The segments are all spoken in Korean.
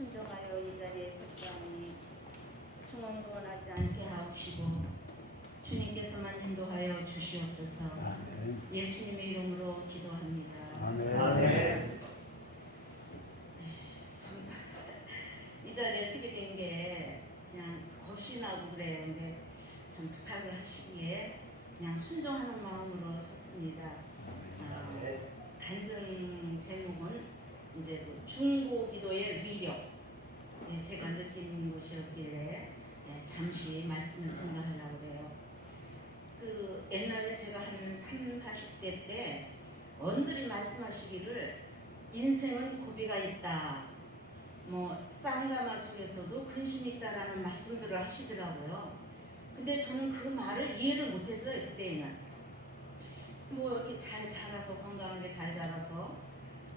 순종하여 이 자리에 섰사오니 충원도 원하지 않게 하옵시고 주님께서만 인도하여 주시옵소서. 아멘. 예수님의 이름으로 기도합니다. 아멘. 이 자리에 서게 된 게 그냥 겁이 나고 그래요. 근데 참 부탁을 하시기에 그냥 순종하는 마음으로 섰습니다. 간증 제목은 이제 그 중보기도의 위력, 제가 느낀 것이었길래 잠시 말씀을 전달하려고 해요. 그 옛날에 제가 한 30, 40대 때 어른들이 말씀하시기를 인생은 고비가 있다, 뭐 쌍가마 속에서도 근심이 있다라는 말씀들을 하시더라고요. 근데 저는 그 말을 이해를 못했어요. 그때는 뭐 이렇게 잘 자라서, 건강하게 잘 자라서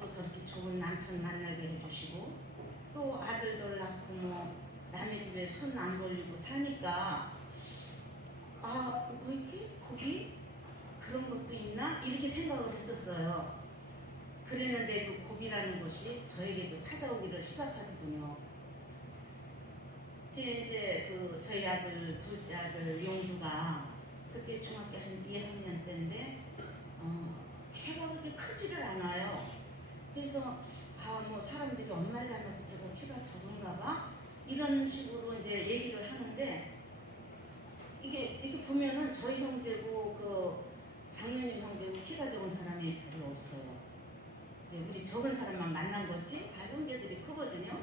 또 저렇게 좋은 남편 만나게 해주시고 또 아들들 낳고 뭐 남의 집에 손 안 벌리고 사니까 왜 이렇게 고비 그런 것도 있나 이렇게 생각을 했었어요. 그랬는데 그 고비라는 것이 저에게도 찾아오기를 시작하더군요. 이제 그 저희 아들, 둘째 아들 용주가 그때 중학교 한 2학년 때인데 키가 그렇게 크지를 않아요. 그래서 뭐 사람들이 엄마를 닮아서 제가 키가 적은가 봐 이런 식으로 이제 얘기를 하는데 이게 보면은 저희 형제고 그 장녀님 형제고 키가 적은 사람이 별로 없어요. 우리 적은 사람만 만난 거지 다 형제들이 크거든요.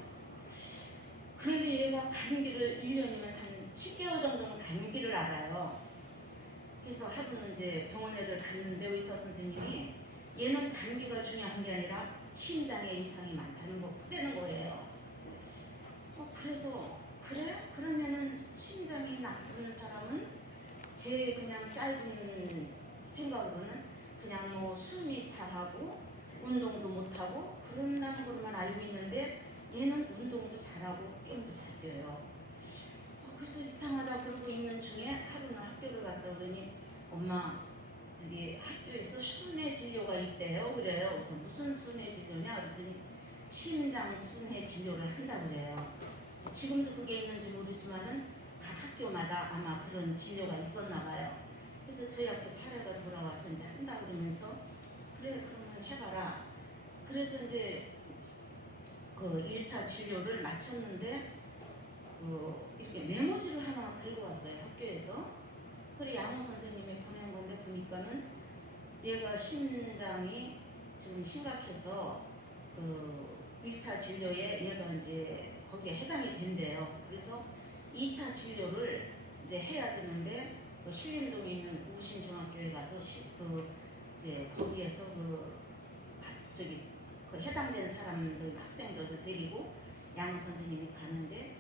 그래서 얘가 감기를 1년이면 한 10개월 정도는 감기를 알아요. 그래서 하루는 이제 병원에를 갔는데 의사 선생님이 얘는 감기가 중요한 게 아니라 심장에 이상이 많다는 거 그때는 거예요. 그래서 그래? 그러면은 심장이 나쁜 사람은 제 그냥 짧은 생각으로는 그냥 뭐 숨이 잘하고 운동도 못하고 그런다는 것만 알고 있는데 얘는 운동도 잘하고 게임도 잘 뛰어요. 그래서 이상하다 그러고 있는 중에 하루는 학교를 갔다 오더니 엄마 저기 학교에서 순회 진료가 있대요. 그래요. 그래서 무슨 순회 진료냐 그랬더니 심장 순회 진료를 한다 그래요. 지금도 그게 있는지 모르지만은 각 학교마다 아마 그런 진료가 있었나 봐요. 그래서 저희 학교 차례가 돌아와서 이제 한다 그러면서 그래 그러면 해봐라. 그래서 이제 그 1차 진료를 마쳤는데 이렇게 메모지를 하나 들고 왔어요. 학교에서. 그래 양호 선생님이 보낸 건데 보니까는 얘가 심장이 지금 심각해서 그 1차 진료에 얘가 이제 거기에 해당이 된대요. 그래서 2차 진료를 이제 해야 되는데 그 신림동에 있는 우신중학교에 가서 이제 거기에서 그 해당된 사람들 학생들을 데리고 양호 선생님이 가는데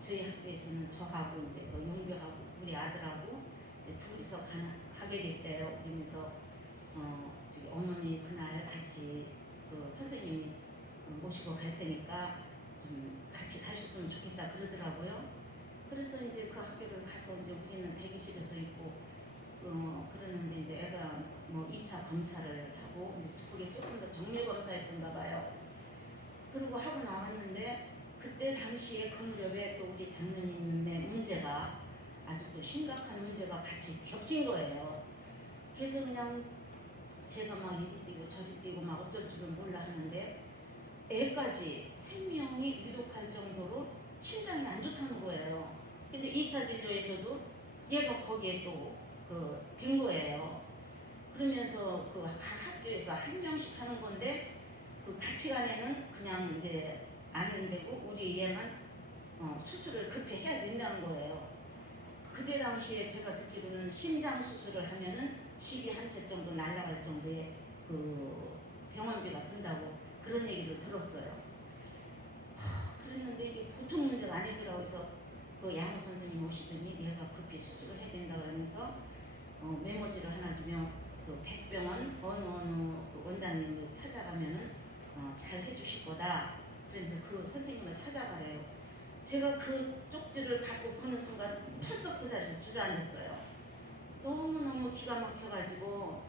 저희 학교에서는 저하고 이제 그 용교하고 우리 아들하고 둘이서 가게 됐대요. 그러면서 저기 어머니 그날 같이 그 선생님이 모시고 갈 테니까 좀 같이 가셨으면 좋겠다 그러더라고요. 그래서 이제 그 학교를 가서 이제 우리는 대기실에서 있고 그러는데 이제 애가 뭐 2차 검사를 하고 이제 그게 조금 더 정밀 검사였던가 봐요. 그리고 하고 나왔는데 그때 당시에 그 무렵에 또 우리 장로님의 문제가 아주 또 심각한 문제가 같이 겹친 거예요. 그래서 그냥 제가 막 이리 뛰고 저리 뛰고 막 어쩔 줄은 몰라 하는데 애까지 생명이 위독할 정도로 심장이 안 좋다는 거예요. 근데 2차 진료에서도 얘가 거기에 또 된 거예요. 그러면서 그 각 학교에서 한 명씩 하는 건데 그 같이 간에는 그냥 이제 안 되고 우리 얘만 수술을 급히 해야 된다는 거예요. 그때 당시에 제가 듣기로는 심장 수술을 하면은 집이 한 채 정도 날아갈 정도의 그 병원비가 든다고 그런 얘기를 들었어요. 그랬는데 이게 보통 문제가 아니더라고요. 그래서 그 양호 선생님 오시더니 얘가 급히 수술을 해야 된다고 하면서 메모지를 하나 주면 그 백병원 어느 그 원장님을 찾아가면은 잘 해주실 거다. 그래서 그 선생님을 찾아가래요. 제가 그 쪽지를 갖고 보는 순간 털썩 그 자리에 주저앉았어요. 너무너무 기가 막혀가지고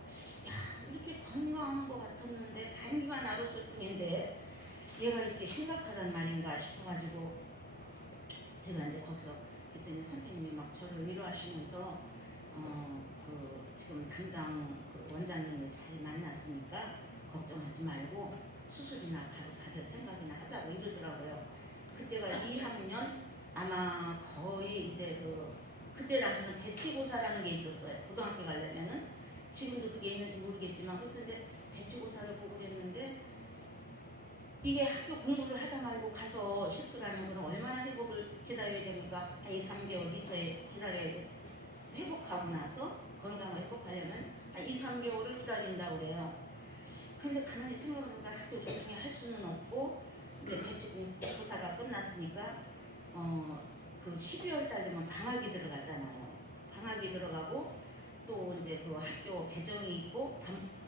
야 이렇게 건강한 것 같았는데 감기만 알았을 뿐인데 얘가 이렇게 심각하단 말인가 싶어가지고 제가 이제 거기서 그랬더니 선생님이 막 저를 위로하시면서 지금 담당 그 원장님을 잘 만났으니까 걱정하지 말고 수술이나 받을 생각이나 하자고 이러더라고요. 그때가 2학년 아마 거의 이제 그때 당시는 배치고사라는 게 있었어요. 고등학교 가려면은 지금도 그게 있는지 모르겠지만 그래서 이제 배치고사를 보고 그랬는데 이게 학교 공부를 하다 말고 가서 실수를 하면 그럼 얼마나 회복을 기다려야 되니까 한 2, 3개월 있어야 기다려야 돼. 회복하고 나서 건강을 회복하려면 한 2, 3개월을 기다린다고 그래요. 근데 가만히 생각해보니까 학교 조용히 할 수는 없고 이제 배치고사가 끝났으니까 그 12월 달 되면 방학이 들어가잖아요. 방학이 들어가고 또 이제 그 학교 배정이 있고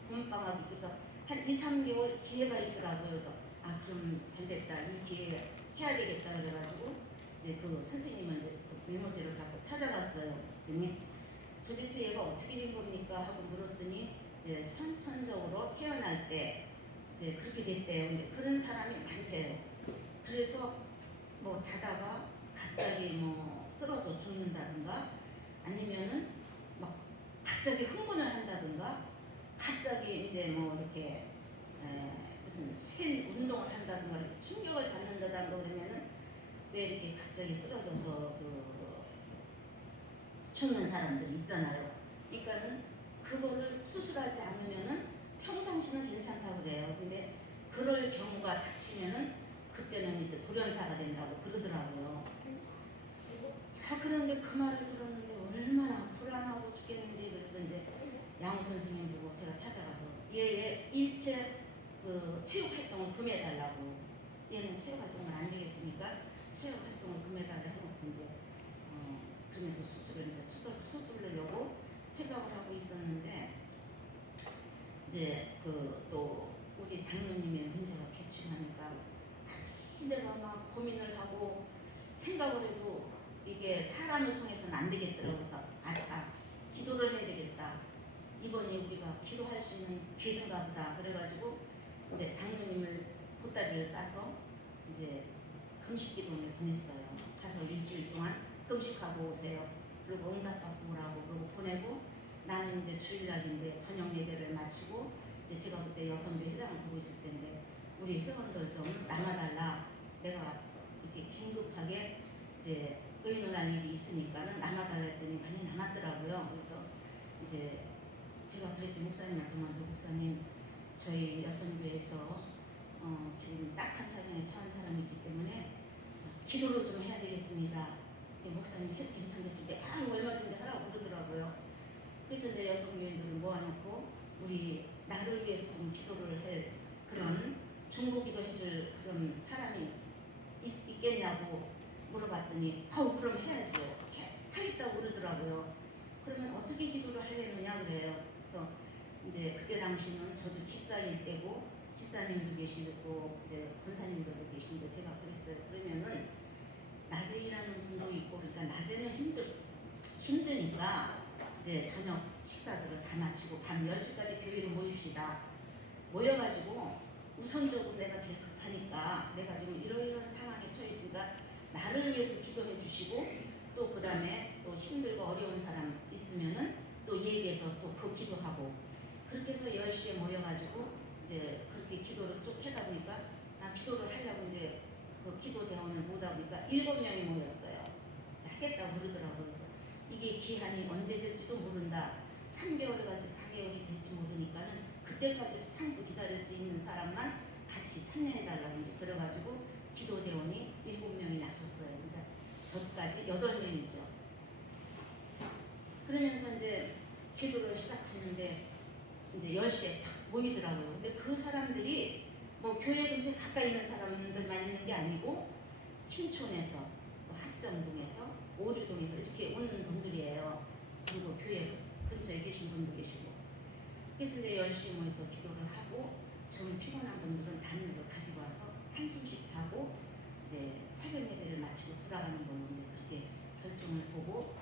봄방학이 있어서 한 2, 3개월 기회가 있더라고요. 그래서 그럼 잘 됐다. 이 기회에 해야 되겠다 그래가지고 이제 그 선생님은 이제 그 메모지를 갖고 찾아갔어요. 그랬더니 도대체 얘가 어떻게 된 겁니까? 하고 물었더니 이제 선천적으로 태어날 때 이제 그렇게 됐대요. 근데 그런 사람이 많대요. 그래서 뭐 자다가 갑자기 뭐 쓰러져 죽는다든가 아니면은 막 갑자기 흥분을 한다든가 갑자기 이제 뭐 이렇게 무슨 센 운동을 한다든가 이렇게 충격을 받는다든가 그러면은 왜 이렇게 갑자기 쓰러져서 죽는 사람들 있잖아요. 그러니까는 그거를 수술하지 않으면은 평상시는 괜찮다고 그래요. 근데 그럴 경우가 닥치면은 그때는 이제 돌연사가 된다고 그러더라고요. 그런데 그 말을 들었는데 얼마나 불안하고 죽겠는지 그래서 이제 양호 선생님 보고 제가 찾아가서 얘 일체 그 체육 활동을 금해달라고 얘는 체육 활동을 안 되겠으니까 체육 활동을 금해달라 해놓고 이제 그러면서 수술을 이제 서두르려고 생각을 하고 있었는데 이제 또 우리 장로님의 문제가 겹치하니까 내가 막 고민을 하고 생각을 해도 이게 사람을 통해서는 안 되겠더라고요. 그래서 아차 기도를 해야 되겠다. 이번에 우리가 기도할 수 있는 기회인가 보다. 그래가지고 이제 장로님을 보따리를 싸서 이제 금식 기도를 보냈어요. 가서 일주일 동안 금식하고 오세요. 그리고 응답받고 오라고 그러고 보내고 나는 이제 주일날인데 저녁 예배를 마치고 이제 제가 그때 여성교 회장을 보고 있을 때인데 우리 회원들 좀 남아달라. 내가 이렇게 긴급하게 이제 의논할 일이 있으니까는 남아달라 했더니 많이 남았더라고요. 그래서 이제 제가 그랬더니 목사님한테 목사님 저희 여성교회에서 지금 딱한 사정에 처한 사람이 있기 때문에 기도를 좀 해야 되겠습니다. 목사님 해도 괜찮겠는데 얼마든지 하라고 그러더라고요. 그래서 이제 여성교회들을 모아놓고 우리 나를 위해서 좀 기도를 할 그런 중보기도 해줄 그런 사람이 있겠냐고 물어봤더니 그럼 해야죠. 하겠다고 그러더라고요. 그러면 어떻게 기도를 하려느냐 그래요. 그래서 이제 그때 당시는 저도 집사일 때고 집사님도 계시고 이제 권사님들도 계신데 제가 그랬어요. 그러면은 낮에 일하는 분도 있고 그러니까 낮에는 힘드니까 이제 저녁 식사들을 다 마치고 밤 10시까지 교회로 모입시다. 모여가지고 우선적으로 내가 제일 급하니까 내가 지금 이러이러한 상황에 처했으니까 나를 위해서 기도해 주시고 또 그 다음에 또 힘들고 어려운 사람 있으면은 또 얘기해서 또 그 기도하고 그렇게 해서 10시에 모여가지고 이제 그렇게 기도를 쭉 하다 보니까 나 기도를 하려고 이제 그 기도 대원을 모으다 보니까 7명이 모였어요. 하겠다고 그러더라고요. 그래서 이게 기한이 언제 될지도 모른다. 3개월이 갈지 4개월이 될지 모르니까는 그때까지 참고 기다릴 수 있는 사람만 같이 참여해달라고 이제 들어가지고 기도 대원이 7명이 나섰어요. 그러니까 저까지 8명이죠. 그러면서 이제 기도를 시작했는데 이제 10시에 딱 모이더라고요. 근데 그 사람들이 뭐 교회 근처에 가까이 있는 사람들만 있는 게 아니고 신촌에서 또 합정동에서 오류동에서 이렇게 오는 분들이에요. 그리고 교회 근처에 계신 분도 계시고 그래서 이제 10시에 모여서 기도를 하고 좀 피곤한 분들은 담요를 가지고 와서 한숨씩 자고 이제 새벽 예배를 마치고 돌아가는 걸로 그렇게 결정을 보고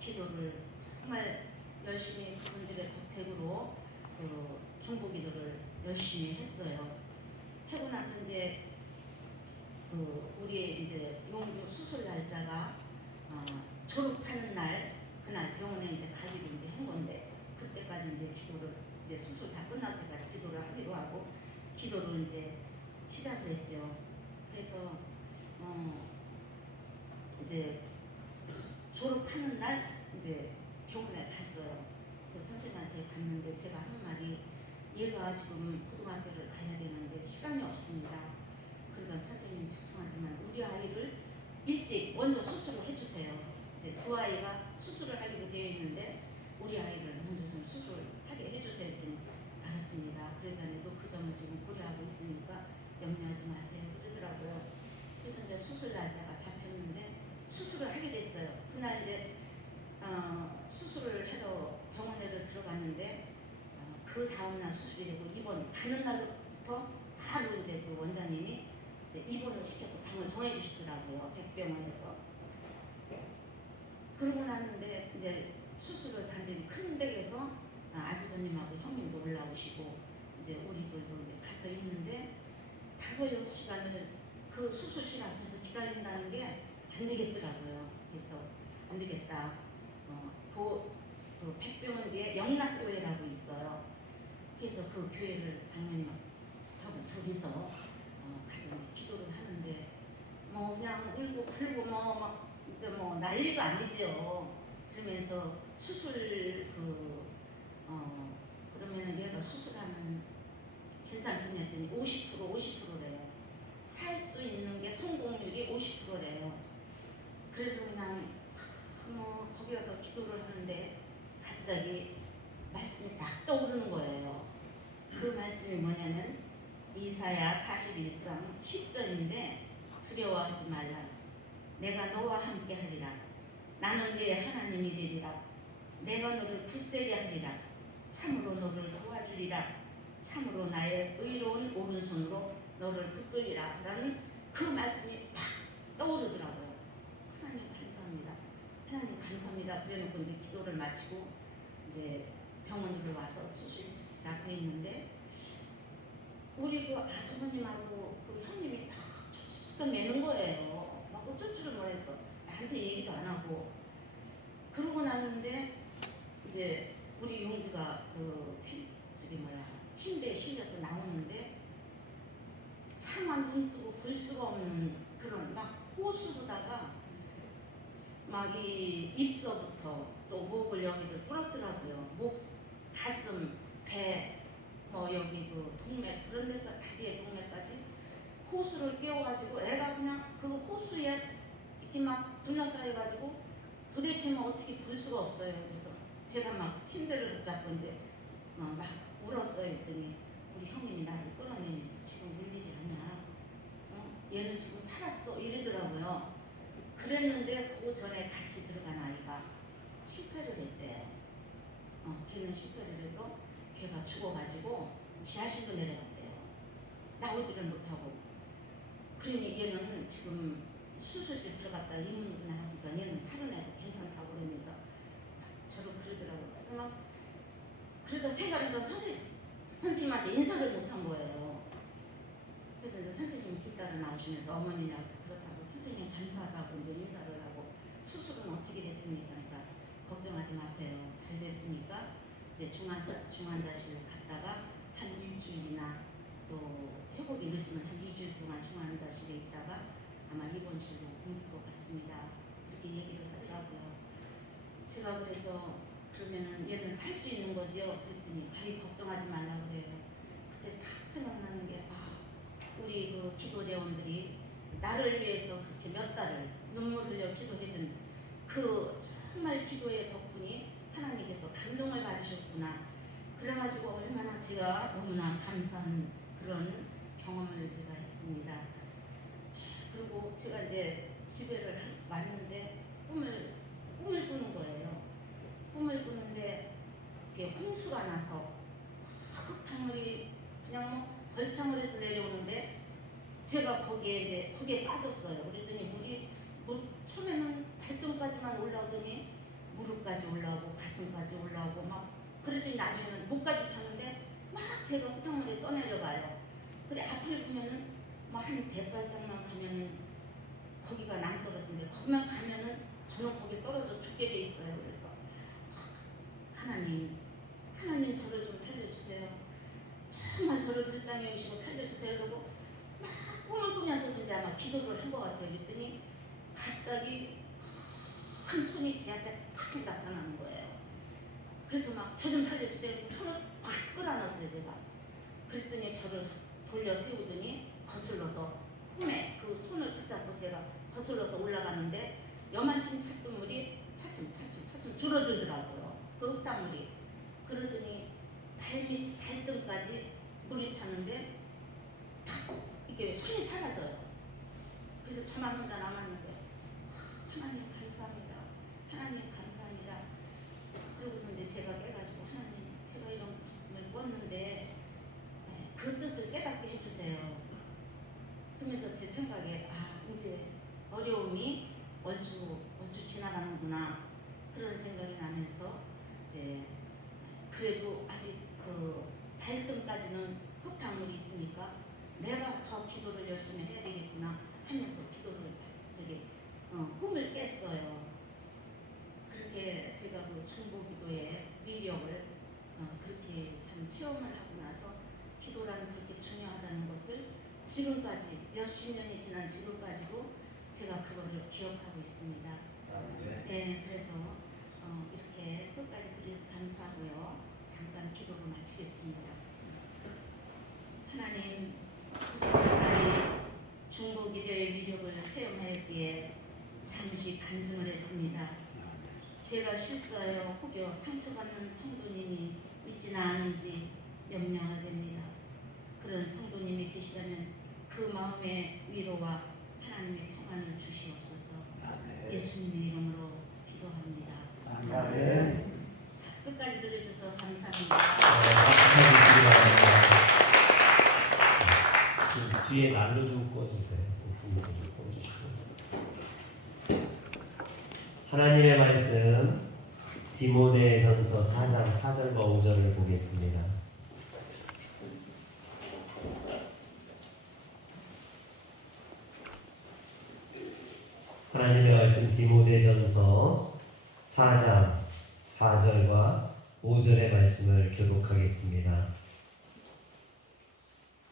기도를 정말 열심히 그분들의 덕택으로 중보 기도를 열심히 했어요. 하고 나서 이제 우리 이제 용주 수술 날짜가 졸업하는 날 그날 병원에 이제 가기로 이제 한 건데 그때까지 이제 기도를 이제 수술 다 끝날 때까지 기도를 하기로 하고 기도를 이제 시작을 했죠. 그래서 이제 졸업하는 날 이제 병원에 갔어요. 그 선생님한테 갔는데 제가 하는 말이 얘가 지금 고등학교를 가야 되는데 시간이 없습니다. 그러니까 선생님 죄송하지만 우리 아이를 일찍 먼저 수술을 해주세요. 이제 두 아이가 수술을 하기로 되어 있는데 우리 아이를 먼저 좀 수술하게 해주세요 했더니 알았습니다. 그러자니도 그 점을 지금 고려하고 있으니까 염려하지 마세요 그러더라고요. 그래서 이제 수술 날짜가 잡혔는데 수술을 하게 됐어요. 그날 이제 수술을 해서 병원에 들어갔는데 그 다음날 수술이 되고 입원 가는 날부터 바로 이제 그 원장님이 이제 입원을 시켜서 방을 정해주시더라고요. 백병원에서. 그러고 났는데 이제 수술을 단지 큰 댁에서 아주버님하고 형님도 올라오시고 이제 우리들도 이제 가서 있는데 5-6시간을 그 수술실 앞에서 기다린다는 게 안 되겠더라고요. 그래서 안 되겠다. 그 백병원 뒤에 영락교회라고 있어요. 그래서 그 교회를 장로님하고 둘이서 가서 기도를 하는데 뭐 그냥 울고 불고 막 이제 뭐 난리가 아니죠. 그러면서 수술 그러면은 얘가 수술하면 괜찮겠냐 했더니 50%래요. 살 수 있는 게 성공률이 50%래요. 그래서 그냥 거기 가서 기도를 하는데 갑자기 말씀이 딱 떠오르는 거예요. 그 말씀이 뭐냐면 이사야 41장 10절인데 두려워하지 말라. 내가 너와 함께 하리라. 나는 네 하나님이 되리라. 내가 너를 굳세게 하리라. 참으로 너를 도와주리라. 참으로 나의 의로운 오른손으로 너를 붙들리라. 라는 그 말씀이 딱 떠오르더라고요. 하나님 감사합니다. 하나님 감사합니다. 그래놓고 이제 기도를 마치고 이제 병원으로 와서 수술이 시작돼 있는데 우리 그 아주머님하고 그 형님이 막 좀 매는 거예요. 막 어쩔 줄을 몰라서 나한테 얘기도 안 하고 그러고 났는데 이제 우리 용기가 침대에 실려서 나오는데 차마 눈 뜨고 볼 수가 없는 그런 막 호수로다가 막 이 입서부터 또 목을 여기를 뚫었더라고요. 목, 가슴, 배, 뭐 여기 그 동맥 그런 데까지 다리의 동맥까지 호수를 끼워가지고 애가 그냥 그 호수에 이렇게 막 둘러싸여가지고 도대체 뭐 어떻게 볼 수가 없어요. 그래서 제가 막 침대를 붙잡고 이제 막 울었어요. 했더니 우리 형님이 나를 끌어내면서 지금 울 일이 아니야. 얘는 지금 살았어 이러더라고요. 그랬는데 그 전에 같이 들어간 아이가 실패를 했대요. 걔는 실패를 해서 걔가 죽어가지고 지하실로 내려갔대요. 나오지를 못하고. 그러니 얘는 지금 수술실 들어갔다 이문으로 나갔으니까 얘는 살아내고 괜찮다고 그러면서 저도 그러더라고요. 그래서 막 그러다 생각하니까 선생님한테 인사를 못한 거예요. 그래서 이제 선생님이 뒤따라 나오시면서 어머니라고 그렇다고 선생님 감사하다고 이제 인사를 하고 수술은 어떻게 됐습니까? 그러니까 걱정하지 마세요. 잘 됐으니까 이제 중환자실 갔다가 한 일주일이나 또 회복이 늦으면 한 2주일 동안 중환자실에 있다가 아마 입원실로 옮길 것 같습니다. 이렇게 얘기를 하더라고요. 제가 그래서 그러면은 얘는 살 수 있는 거지요? 그랬더니 아이 걱정하지 말라고 그래요. 그때 딱 생각나는 게 우리 그 기도대원들이 나를 위해서 그렇게 몇 달을 눈물 흘려 기도해준 그 정말 기도의 덕분이 하나님께서 감동을 받으셨구나. 그래가지고 얼마나 제가 너무나 감사한 그런 경험을 제가 했습니다. 그리고 제가 이제 집에를 왔는데 꿈을 꾸는 거예요. 꿈을 꾸는데 이게 홍수가 나서 흙탕물이 그냥 뭐 벌창을 해서 내려오는데 제가 거기에 빠졌어요. 그랬더니 물 처음에는 발등까지만 올라오더니 무릎까지 올라오고 가슴까지 올라오고 막 그랬더니 나중에는 목까지 찼는데 막 제가 흙탕물에 떠내려가요. 그래 앞을 보면은 뭐 한 대발장만 가면은 거기가 남떨어진데 거기만 가면은 저는 거기 떨어져 죽게 돼 있어요. 그래서 하나님 저를 좀 살려주세요. 정말 저를 불쌍히 여기시고 살려주세요. 그러고 막 꿈을 꾸면서 이제 아마 기도를 한 것 같아요. 그랬더니 갑자기 큰 손이 제한테 탁 나타나는 거예요. 그래서 막 저 좀 살려주세요. 손을 꽉 끌어안았어요 제가. 그랬더니 저를 돌려 세우더니 거슬러서 꿈에 그 손을 붙잡고 제가 거슬러서 올라가는데 여만친 찻물이 차츰 줄어들더라고요. 그 흙탕물이. 그러더니 발등까지 물이 차는데 이게 손이 사라져요. 그래서 저만 혼자 남았는데 하나님 감사합니다. 하나님 감사합니다. 그러고서 이제 제가 깨가지고 하나님 제가 이런 꿈을 꿨는데 그 뜻을 깨닫게 해주세요. 그러면서 제 생각에 이제 어려움이 얼추 지나가는구나 그런 생각이 나면서 이제 그래도 아직 그 발등까지는 흙탕물이 있으니까 내가 더 기도를 열심히 해야 되겠구나 하면서 기도를 꿈을 깼어요. 그렇게 제가 그 중보기도의 위력을 그렇게 참 체험을 하고 나서 기도라는 그렇게 중요하다는 것을 지금까지 몇십 년이 지난 지금까지도 제가 그거를 기억하고 있습니다. 네, 그래서 이렇게 끝까지 드려서 감사하고요. 잠깐 기도로 마치겠습니다. 하나님, 중보기도의 위력을 체험하였기에 잠시 간증을 했습니다. 제가 실수하여 혹여 상처받는 성도님이 있지는 않은지 염려가 됩니다. 그런 성도님이 계시다면 그 마음의 위로와 하나님의 평안을 주시옵소서. 예수님의 이름으로 기도합니다. 아멘. 끝까지 들어주셔서 감사합니다. 뒤에 난로 좀 꺼주세요. 하나님의 말씀 디모데전서 4장 4절과 5절을 보겠습니다. 하나님의 말씀 디모데전서 4장 4절과 5절의 말씀을 교독하겠습니다.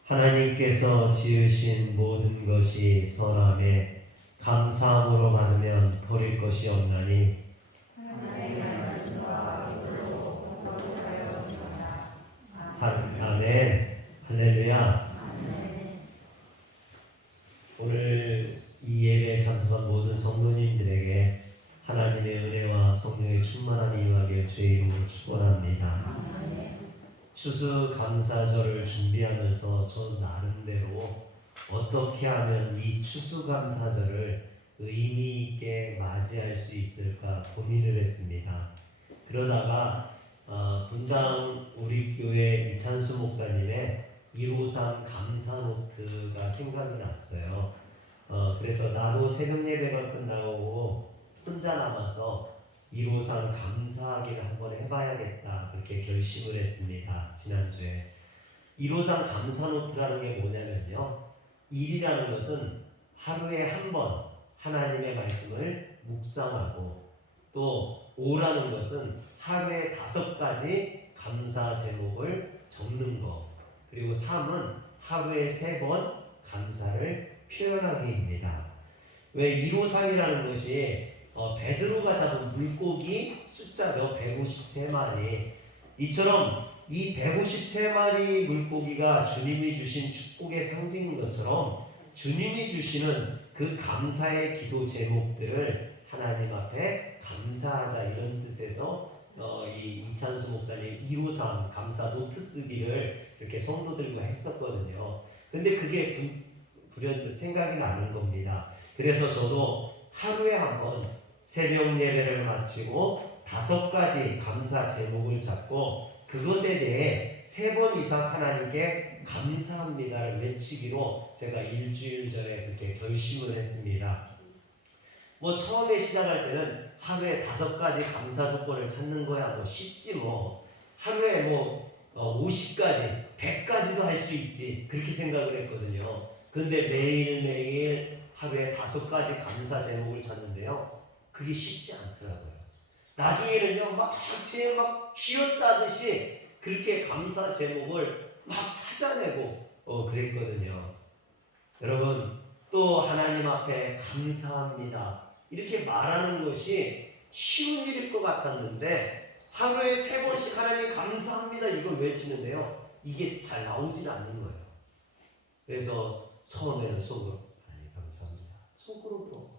하나님께서 지으신 모든 것이 선함에 감사함으로 받으면 버릴 것이 없나니 아멘. 할렐루야. 오늘 이 예배에 참석한 모든 성도님들에게 하나님의 은혜와 성령의 충만함이 임하길 주의 이름으로 축원합니다. 추수감사절을 준비하면서 저 나름대로 어떻게 하면 이 추수감사절을 의미 있게 맞이할 수 있을까 고민을 했습니다. 그러다가 분당 우리 교회 이찬수 목사님의 153 감사 노트가 생각이 났어요. 그래서 나도 새벽 예배가 끝나고 혼자 남아서 153 감사하기를 한번 해봐야겠다 그렇게 결심을 했습니다. 지난주에 153 감사 노트라는 게 뭐냐면요, 1이라는 것은 하루에 한 번 하나님의 말씀을 묵상하고, 또 5라는 것은 하루에 5가지 감사 제목을 적는 것, 그리고 3은 하루에 3번 감사를 표현하기입니다. 왜 153이라는 것이 베드로가 잡은 물고기 숫자죠. 153마리. 이처럼 이 153마리 물고기가 주님이 주신 축복의 상징인 것처럼 주님이 주시는 그 감사의 기도 제목들을 하나님 앞에 감사하자, 이런 뜻에서 이 이찬수 목사님 153 감사 노트 쓰기를 이렇게 성도들과 했었거든요. 근데 그게 불현듯 생각이 나는 겁니다. 그래서 저도 하루에 한 번 새벽 예배를 마치고 5가지 감사 제목을 잡고 그것에 대해 3번 이상 하나님께 감사합니다를 외치기로 제가 일주일 전에 그렇게 결심을 했습니다. 뭐 처음에 시작할 때는 하루에 5가지 감사 조건을 찾는 거야 뭐 쉽지 뭐. 하루에 뭐 50가지 100가지도 할 수 있지 그렇게 생각을 했거든요. 근데 매일매일 하루에 5가지 감사 제목을 찾는데요. 그게 쉽지 않더라고요. 나중에는요 막 쥐어짜듯이 그렇게 감사 제목을 막 찾아내고 그랬거든요. 여러분 또 하나님 앞에 감사합니다 이렇게 말하는 것이 쉬운 일일 것 같았는데 하루에 3번씩 하나님 감사합니다 이걸 외치는데요. 이게 잘 나오질 않는 거예요. 그래서 처음에는 속으로 하나님 감사합니다. 속으로도.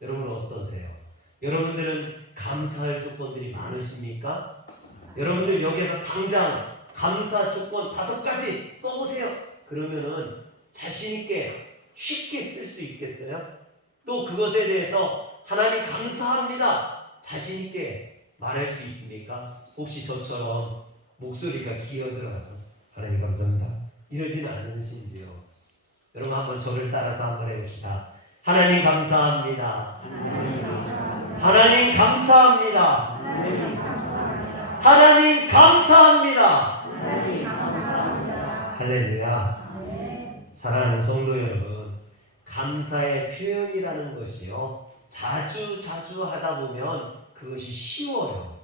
여러분은 어떠세요? 여러분들은 감사할 조건들이 많으십니까? 여러분들 여기서 당장 감사 조건 5가지 써보세요. 그러면은 자신있게 쉽게 쓸 수 있겠어요? 또 그것에 대해서 하나님 감사합니다 자신있게 말할 수 있습니까? 혹시 저처럼 목소리가 기어들어가서 하나님 감사합니다 이러지는 않으신지요? 여러분 한번 저를 따라서 한번 해봅시다. 하나님 감사합니다. 하나님 감사합니다. 하나님 감사합니다. 할렐루야. 사랑하는 성도 여러분, 감사의 표현이라는 것이요 자주 하다 보면 그것이 쉬워요.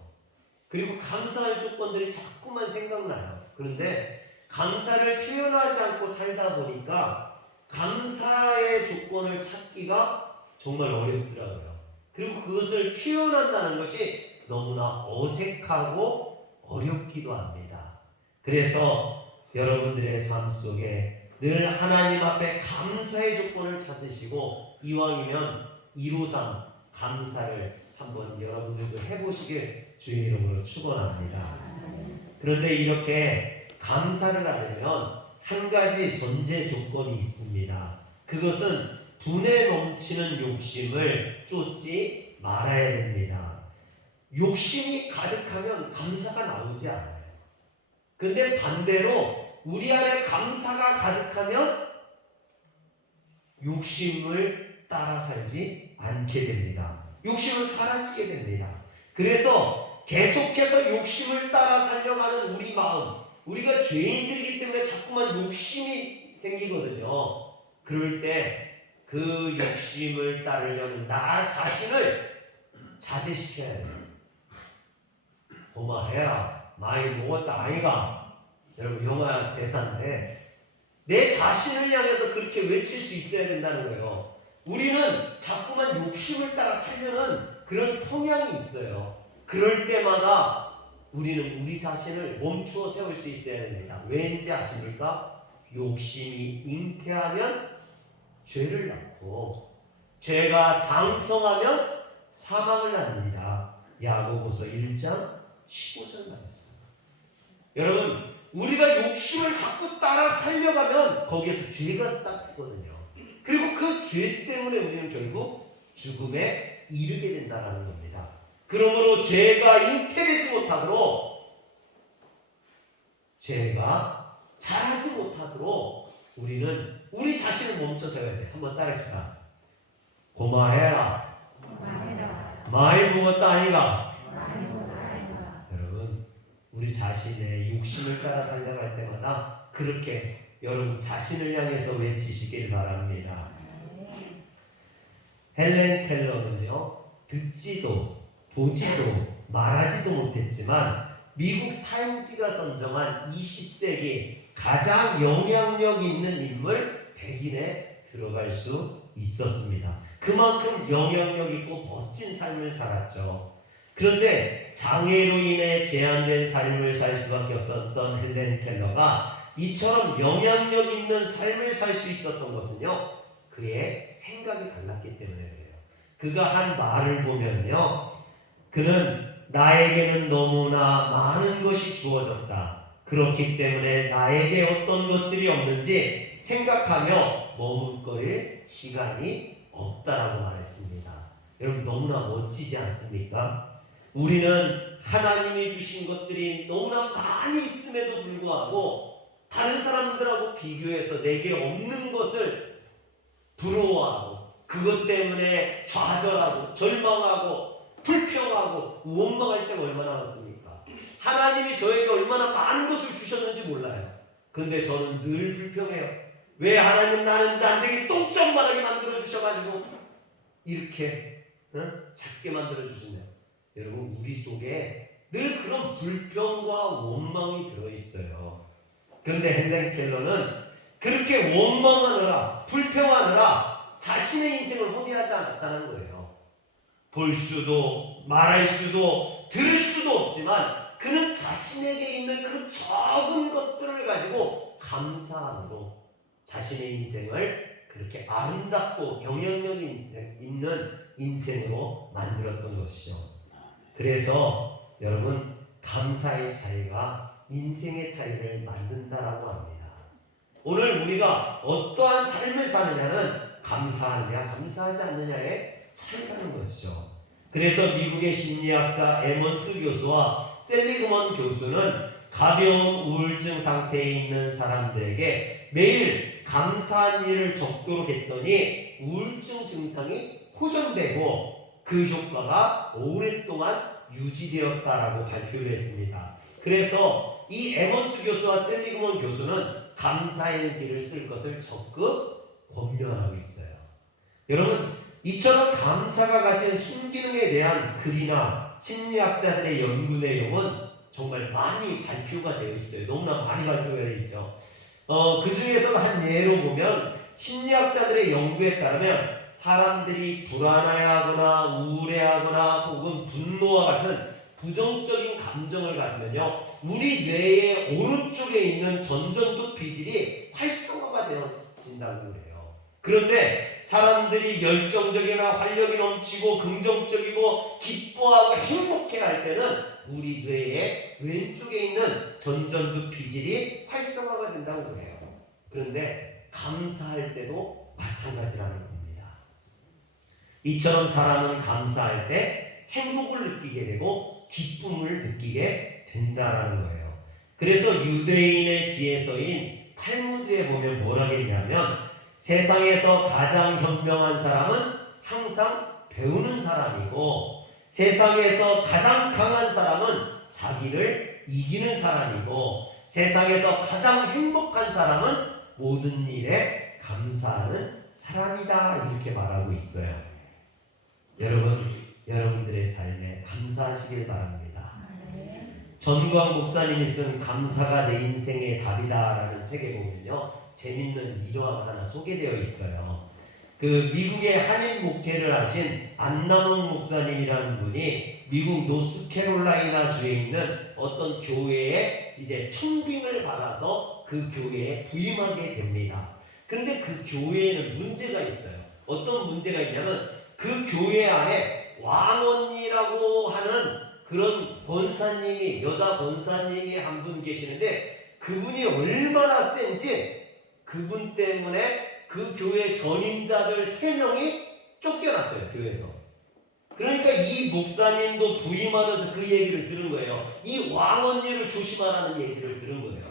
그리고 감사할 조건들이 자꾸만 생각나요. 그런데 감사를 표현하지 않고 살다 보니까 감사의 조건을 찾기가 정말 어렵더라고요. 그리고 그것을 표현한다는 것이 너무나 어색하고 어렵기도 합니다. 그래서 여러분들의 삶 속에 늘 하나님 앞에 감사의 조건을 찾으시고 이왕이면 153 감사를 한번 여러분들도 해보시길 주의 이름으로 축원합니다. 그런데 이렇게 감사를 하려면 한 가지 전제 조건이 있습니다. 그것은 분에 넘치는 욕심을 쫓지 말아야 됩니다. 욕심이 가득하면 감사가 나오지 않아요. 그런데 반대로 우리 안에 감사가 가득하면 욕심을 따라 살지 않게 됩니다. 욕심은 사라지게 됩니다. 그래서 계속해서 욕심을 따라 살려가는 우리 마음, 우리가 죄인들이기 때문에 자꾸만 욕심이 생기거든요. 그럴 때 그 욕심을 따르려면 나 자신을 자제시켜야 돼요. 고마해라 많이 먹었다 아이가. 여러분 영화 대사인데 내 자신을 향해서 그렇게 외칠 수 있어야 된다는 거예요. 우리는 자꾸만 욕심을 따라 살려는 그런 성향이 있어요. 그럴 때마다 우리는 우리 자신을 멈추어 세울 수 있어야 됩니다. 왠지 아십니까? 욕심이 잉태하면 죄를 낳고 죄가 장성하면 사망을 낳습니다. 야고보서 1장 15절 말씀. 여러분 우리가 욕심을 자꾸 따라 살려가면 거기에서 죄가 스타트거든요. 그리고 그 죄 때문에 우리는 결국 죽음에 이르게 된다는 겁니다. 그러므로 죄가 잉태되지 못하도록 죄가 자라지 못하도록 우리는 우리 자신을 멈춰서야 돼. 한번 따라합시다. 고마해라 많이 먹었다 아이가. 여러분 우리 자신의 욕심을 따라 살려갈 때마다 그렇게 여러분 자신을 향해서 외치시길 바랍니다. 헬렌 켈러는요 듣지도 보지도 말하지도 못했지만 미국 타임즈가 선정한 20세기 가장 영향력 있는 인물 100인에 들어갈 수 있었습니다. 그만큼 영향력 있고 멋진 삶을 살았죠. 그런데 장애로 인해 제한된 삶을 살 수밖에 없었던 헬렌 켈러가 이처럼 영향력 있는 삶을 살 수 있었던 것은요 그의 생각이 달랐기 때문에 그래요. 그가 한 말을 보면요 그는 나에게는 너무나 많은 것이 주어졌다. 그렇기 때문에 나에게 어떤 것들이 없는지 생각하며 머뭇거릴 시간이 없다라고 말했습니다. 여러분 너무나 멋지지 않습니까? 우리는 하나님이 주신 것들이 너무나 많이 있음에도 불구하고 다른 사람들하고 비교해서 내게 없는 것을 부러워하고 그것 때문에 좌절하고 절망하고 불평하고 원망할 때가 얼마나 많습니까? 하나님이 저에게 얼마나 많은 것을 주셨는지 몰라요. 근데 저는 늘 불평해요. 왜 하나님 나는 난쟁이 똥점바닥에 만들어 주셔가지고 이렇게 작게 만들어 주시냐. 여러분 우리 속에 늘 그런 불평과 원망이 들어있어요. 근데 헬렌 켈러는 그렇게 원망하느라 불평하느라 자신의 인생을 허비하지 않았다는 거예요. 볼 수도 말할 수도 들을 수도 없지만 그는 자신에게 있는 그 적은 것들을 가지고 감사함으로 자신의 인생을 그렇게 아름답고 영향력 있는 인생으로 만들었던 것이죠. 그래서 여러분 감사의 차이가 인생의 차이를 만든다라고 합니다. 오늘 우리가 어떠한 삶을 사느냐는 감사하느냐 감사하지 않느냐의 차이라는 것이죠. 그래서 미국의 심리학자 에먼스 교수와 셀리그먼 교수는 가벼운 우울증 상태에 있는 사람들에게 매일 감사한 일을 적도록 했더니 우울증 증상이 호전되고 그 효과가 오랫동안 유지되었다라고 발표를 했습니다. 그래서 이 에먼스 교수와 셀리그먼 교수는 감사의 길을 쓸 것을 적극 권면하고 있어요. 여러분 이처럼 감사가 가진 순기능에 대한 글이나 심리학자들의 연구 내용은 정말 많이 발표가 되어 있어요. 너무나 많이 발표가 되어 있죠. 그 중에서 한 예로 보면 심리학자들의 연구에 따르면 사람들이 불안해하거나 우울해하거나 혹은 분노와 같은 부정적인 감정을 가지면요 우리 뇌의 오른쪽에 있는 전전두 비질이 활성화가 되어진다고 그래요. 그런데 사람들이 열정적이나 활력이 넘치고 긍정적이고 기뻐하고 행복해할 때는 우리 뇌의 왼쪽에 있는 전전두 비질이 활성화가 된다고 그래요. 그런데 감사할 때도 마찬가지라는 겁니다. 이처럼 사람은 감사할 때 행복을 느끼게 되고 기쁨을 느끼게 된다라는 거예요. 그래서 유대인의 지혜서인 탈무드에 보면 뭐라 했냐면 세상에서 가장 현명한 사람은 항상 배우는 사람이고 세상에서 가장 강한 사람은 자기를 이기는 사람이고 세상에서 가장 행복한 사람은 모든 일에 감사하는 사람이다 이렇게 말하고 있어요. 여러분들의 삶에 감사하시길 바랍니다. 전광 목사님이 쓴 감사가 내 인생의 답이다라는 책에 보면요 재밌는 일화가 하나 소개되어 있어요. 그 미국의 한인 목회를 하신 안나논 목사님이라는 분이 미국 노스캐롤라이나 주에 있는 어떤 교회에 이제 청빙을 받아서 그 교회에 부임하게 됩니다. 그런데 그 교회에는 문제가 있어요. 어떤 문제가 있냐면 그 교회 안에 왕언니라고 하는 그런 권사님이 여자 권사님이 한 분 계시는데 그분이 얼마나 센지 그분 때문에 그 교회 전임자들 3명이 쫓겨났어요. 교회에서. 그러니까 이 목사님도 부임하면서 그 얘기를 들은 거예요. 이 왕언니를 조심하라는 얘기를 들은 거예요.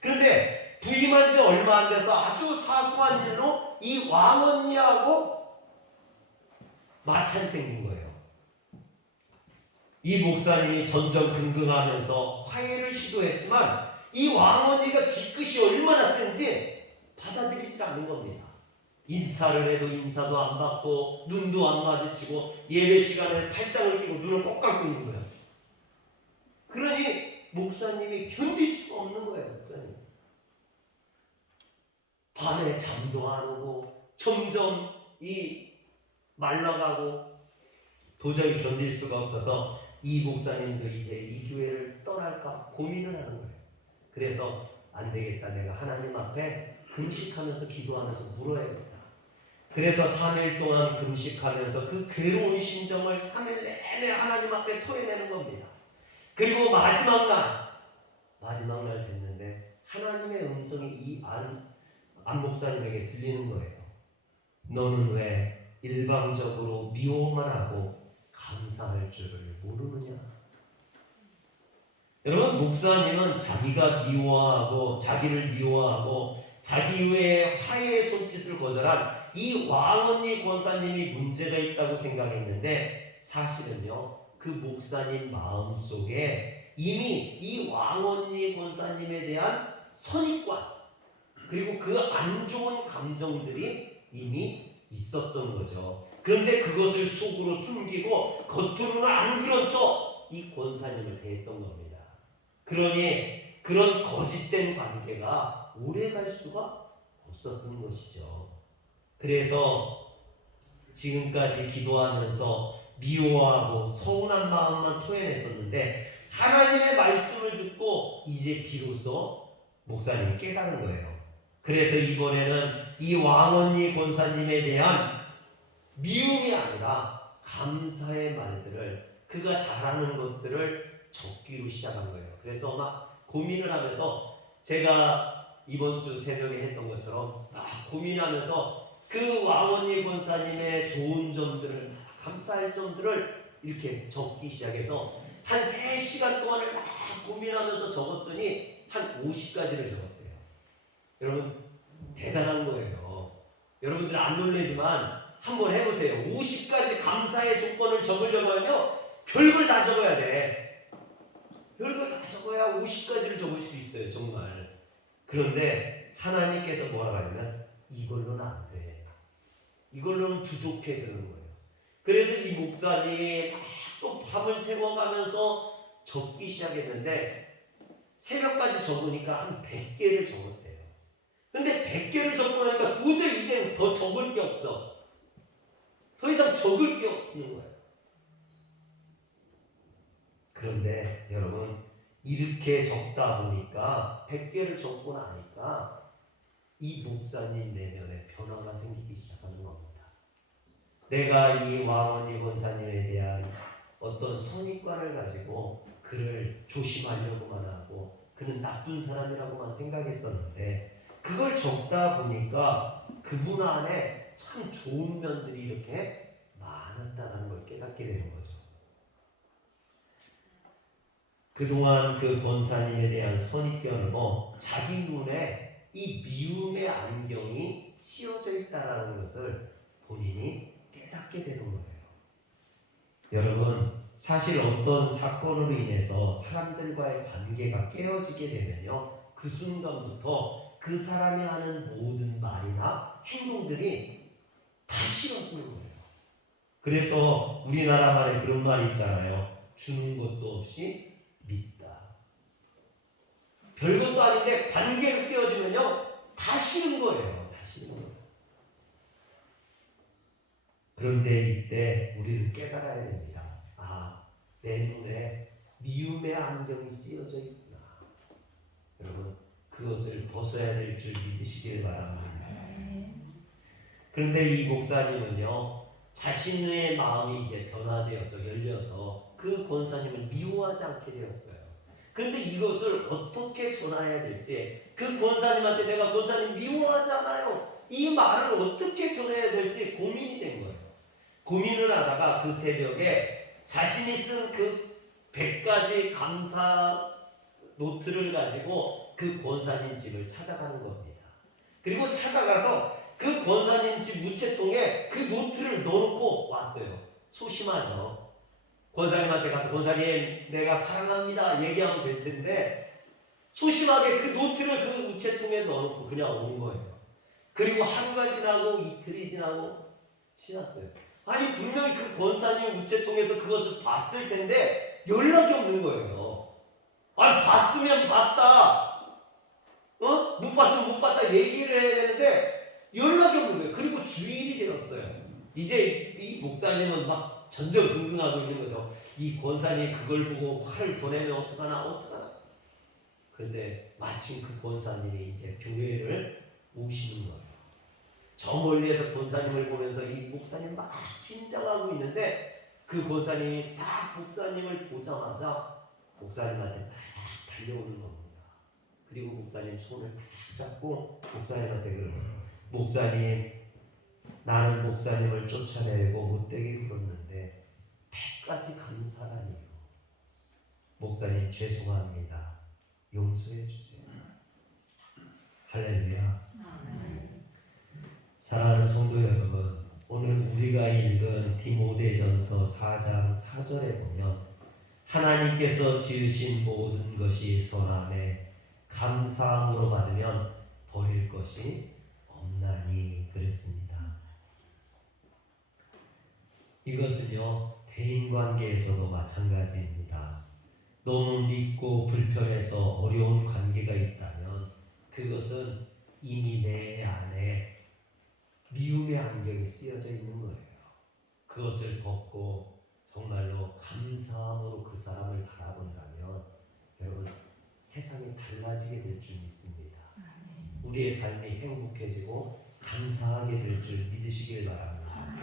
그런데 부임한 지 얼마 안 돼서 아주 사소한 일로 이 왕언니하고 마찰이 생긴 거예요. 이 목사님이 전전긍긍하면서 화해를 시도했지만 이 왕언니가 뒤끝이 얼마나 센지 받아들이질 않는 겁니다. 인사를 해도 인사도 안 받고 눈도 안 마주치고 예배 시간에 팔짱을 끼고 눈을 꼭 감고 있는 거예요. 그러니 목사님이 견딜 수가 없는 거예요. 목사님. 밤에 잠도 안 오고 점점 말라가고 도저히 견딜 수가 없어서 이 목사님도 이제 이 교회를 떠날까 고민을 하는 거예요. 그래서 안 되겠다. 내가 하나님 앞에 금식하면서 기도하면서 물어야겠다. 그래서 3일 동안 금식하면서 그 괴로운 심정을 3일 내내 하나님 앞에 토해내는 겁니다. 그리고 마지막 날 됐는데 하나님의 음성이 이 안 목사님에게 들리는 거예요. 너는 왜 일방적으로 미워만 하고 감사할 줄을 모르느냐? 여러분 목사님은 자기가 미워하고 자기를 미워하고 자기 외에 화해의 손짓을 거절한 이 왕언니 권사님이 문제가 있다고 생각했는데 사실은요 그 목사님 마음속에 이미 이 왕언니 권사님에 대한 선입관 그리고 그 안 좋은 감정들이 이미 있었던 거죠. 그런데 그것을 속으로 숨기고 겉으로는 안 그런 척 이 권사님을 대했던 겁니다. 그러니 그런 거짓된 관계가 오래 갈 수가 없었던 것이죠. 그래서 지금까지 기도하면서 미워하고 서운한 마음만 토해냈었는데 하나님의 말씀을 듣고 이제 비로소 목사님이 깨달은 거예요. 그래서 이번에는 이 왕언니 권사님에 대한 미움이 아니라 감사의 말들을 그가 잘하는 것들을 적기로 시작한 거예요. 그래서 막 고민을 하면서 제가 이번 주 새벽에 했던 것처럼 막 고민하면서 그 왕언니 권사님의 좋은 점들을 감사할 점들을 이렇게 적기 시작해서 한 3시간 동안을 막 고민하면서 적었더니 한 50가지를 적었대요. 여러분 대단한 거예요. 여러분들 안 놀래지만 한번 해보세요. 50가지 감사의 조건을 적으려고 하면 별걸 다 적어야 돼. 별걸 다 적어야 50가지를 적을 수 있어요. 정말. 그런데 하나님께서 뭐라고 하냐면 이걸로는 안 돼. 이걸로는 부족해 그러는 거예요. 그래서 이 목사님이 막 또 밤을 새워가면서 적기 시작했는데 새벽까지 적으니까 한 100개를 적었대요. 근데 100개를 적고 나니까 도저히 이제 더 적을 게 없어. 더 이상 적을 게 없는 거예요. 그런데 여러분 이렇게 적다 보니까 100개를 적고 나니까 이 목사님 내면에 변화가 생기기 시작하는 겁니다. 내가 이 왕언니 권사님에 대한 어떤 선입관을 가지고 그를 조심하려고만 하고 그는 나쁜 사람이라고만 생각했었는데 그걸 적다 보니까 그분 안에 참 좋은 면들이 이렇게 많았다는 걸 깨닫게 되는 거죠. 그동안 그 권사님에 대한 선입견으로 자기 눈에 이 미움의 안경이 씌워져 있다는 것을 본인이 깨닫게 되는 거예요. 여러분 사실 어떤 사건으로 인해서 사람들과의 관계가 깨어지게 되면요 그 순간부터 그 사람이 하는 모든 말이나 행동들이 다 싫어지는 거예요. 그래서 우리나라 말에 그런 말이 있잖아요. 주는 것도 없이 믿다. 별것도 아닌데 관계가 깨어지면요 다 싫은 거예요. 다 싫은 거예요. 그런데 이때 우리는 깨달아야 됩니다. 아, 내 눈에 미움의 안경이 쓰여져 있구나. 여러분 그것을 벗어야 될 줄 믿으시길 바랍니다. 그런데 이 목사님은요 자신의 마음이 이제 변화되어서 열려서 그 권사님을 미워하지 않게 되었어요. 그런데 이것을 어떻게 전해야 될지 그 권사님한테 내가 권사님 미워하지 않아요. 이 말을 어떻게 전해야 될지 고민이 된 거예요. 고민을 하다가 그 새벽에 자신이 쓴 그 100가지 감사 노트를 가지고 그 권사님 집을 찾아가는 겁니다. 그리고 찾아가서 그 권사님 집 우체통에 그 노트를 넣어놓고 왔어요. 소심하죠. 권사님한테 가서 권사님 내가 사랑합니다 얘기하면 될 텐데 소심하게 그 노트를 그 우체통에 넣어놓고 그냥 온 거예요. 그리고 하루가 지나고 이틀이 지났어요. 아니 분명히 그 권사님 우체통에서 그것을 봤을 텐데 연락이 없는 거예요. 아니 봤으면 봤다. 못 봤으면 못 봤다 얘기를 해야 되는데 연락이 없는 거예요. 그리고 주일이 되었어요. 이제 이 목사님은 막 전전긍긍하고 있는 거죠. 이 권사님 그걸 보고 화를 보내면 어떡하나. 그런데 마침 그 권사님이 이제 교회를 오시는 거예요. 저 멀리에서 권사님을 보면서 이 목사님 막 긴장하고 있는데 그 권사님이 딱 목사님을 보자마자 목사님한테 막 달려오는 겁니다. 그리고 목사님 손을 딱 잡고 목사님한테 그러는 목사님 나는 목사님을 쫓아내고 못되게 굴었는데 100가지 감사라니요. 목사님 죄송합니다. 용서해 주세요. 할렐루야. 사랑하는 성도 여러분, 오늘 우리가 읽은 디모데전서 4장 4절에 보면 하나님께서 지으신 모든 것이 선함에 감사함으로 받으면 버릴 것이 없나니 그랬습니다. 이것은요 대인관계에서도 마찬가지입니다. 너무 믿고 불편해서 어려운 관계가 있다면 그것은 이미 내 안에 미움의 안경이 쓰여져 있는 거예요. 그것을 벗고 정말로 감사함으로 그 사람을 바라본다면 여러분 세상이 달라지게 될 줄 믿습니다. 우리의 삶이 행복해지고 감사하게 될 줄 믿으시길 바랍니다.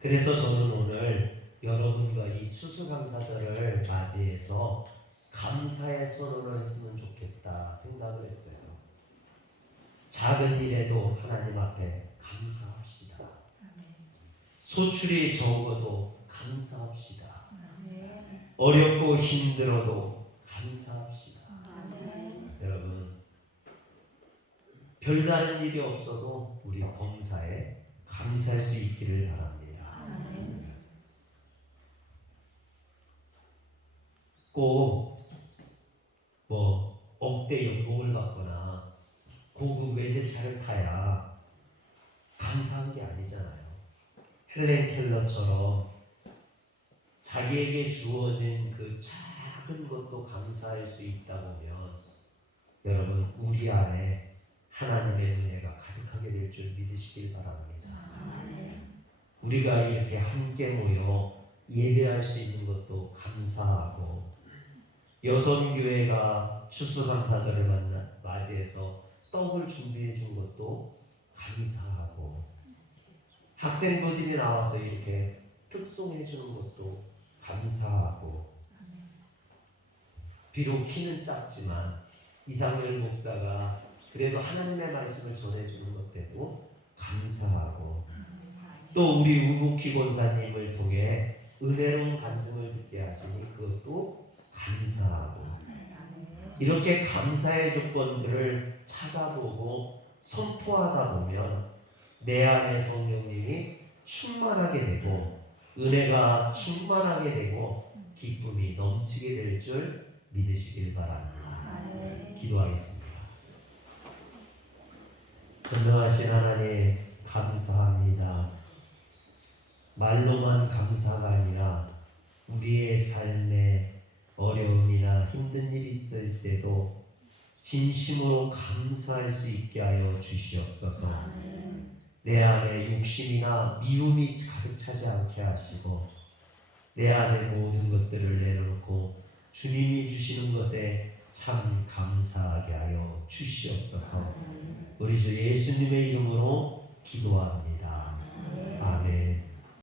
그래서 저는 오늘 여러분과 이 추수감사절을 맞이해서 감사의 선언을 했으면 좋겠다 생각을 했어요. 작은 일에도 하나님 앞에 감사합시다. 소출이 적어도 감사합시다. 어렵고 힘들어도 감사합시다. 여러분 별다른 일이 없어도 우리 범사에 감사할 수 있기를 바랍니다. 꼭 뭐 억대 연봉을 받거나 고급 외제차를 타야 감사한 게 아니잖아요. 헬렌 켈러처럼 자기에게 주어진 그 작은 것도 감사할 수 있다 보면 여러분 우리 안에 하나님의 은혜가 가득하게 될 줄 믿으시길 바랍니다. 우리가 이렇게 함께 모여 예배할 수 있는 것도 감사하고 여성교회가 추수감사절을 맞이해서 떡을 준비해 준 것도 감사하고 학생부들이 나와서 이렇게 특송해 주는 것도 감사하고 비록 키는 작지만 이상열 목사가 그래도 하나님의 말씀을 전해주는 것 때도 감사하고 또 우리 우국희 권사님을 통해 은혜로운 간증을 듣게 하시니 그것도 감사하고 이렇게 감사의 조건들을 찾아보고 선포하다 보면 내 안에 성령님이 충만하게 되고 은혜가 충만하게 되고 기쁨이 넘치게 될 줄 믿으시길 바랍니다. 기도하겠습니다. 전능하신 하나님 감사합니다. 말로만 감사가 아니라 우리의 삶에 어려움이나 힘든 일이 있을 때도 진심으로 감사할 수 있게 하여 주시옵소서. 내 안에 욕심이나 미움이 가득 차지 않게 하시고 내 안에 모든 것들을 내려놓고 주님이 주시는 것에 참 감사하게 하여 주시옵소서. 우리 주 예수님의 이름으로 기도합니다. 아멘.